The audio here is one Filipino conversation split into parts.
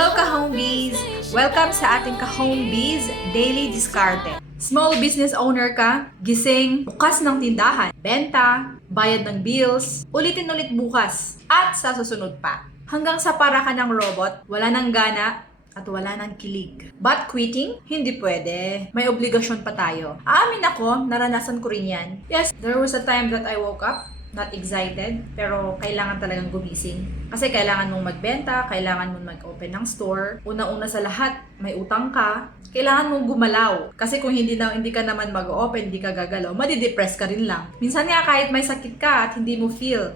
Hello ka-homebees! Welcome sa ating ka-homebees Daily Diskarte. Small business owner ka, gising, bukas ng tindahan, benta, bayad ng bills, ulitin ulit bukas, at sa susunod pa. Hanggang sa para ka ng robot, wala ng gana, at wala ng kilig. But quitting? Hindi pwede. May obligasyon pa tayo. Aamin ako, naranasan ko rin yan. Yes, there was a time that I woke up, not excited, pero kailangan talagang gumising. Kasi kailangan mong magbenta, kailangan mong mag-open ng store. Una-una sa lahat, may utang ka, kailangan mong gumalaw. Kasi kung hindi ka naman mag-open, hindi ka gagalaw, madidepress ka rin lang. Minsan nga kahit may sakit ka at hindi mo feel,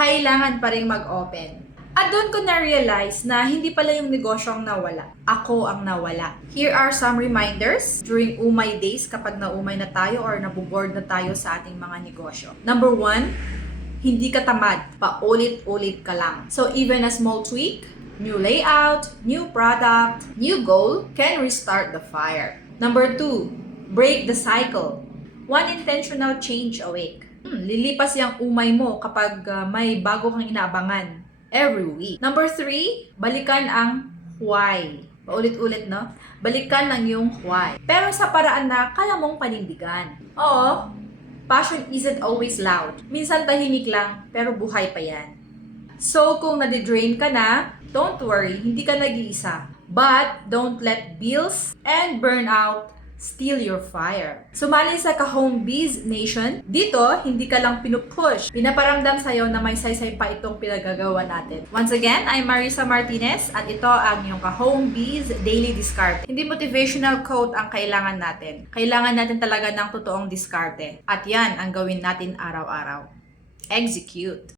kailangan pa rin mag-open. At doon ko na-realize na hindi pala yung negosyo ang nawala. Ako ang nawala. Here are some reminders during umay days kapag naumay na tayo or nabuboard na tayo sa ating mga negosyo. Number 1, hindi ka tamad. Paulit-ulit ka lang. So even a small tweak, new layout, new product, new goal can restart the fire. Number 2, break the cycle. One intentional change awake. Lilipas yung umay mo kapag may bago kang inaabangan every week. Number 3, balikan ang why. Paulit-ulit, no? Balikan ang yung why. Pero sa paraan na kaya mong panindigan. Oo, passion isn't always loud. Minsan tahimik lang, pero buhay pa yan. So, kung nadidrain ka na, don't worry, hindi ka nag-iisa. But, don't let bills and burnout steal your fire. Sumali sa Ka-Homebees Nation. Dito, hindi ka lang pinupush. Pinaparamdam sa'yo na may saysay pa itong pinagagawa natin. Once again, I'm Marisa Martinez at ito ang iyong Ka-Homebees Daily Diskarte. Hindi motivational quote ang kailangan natin. Kailangan natin talaga ng totoong diskarte. At yan ang gawin natin araw-araw. Execute!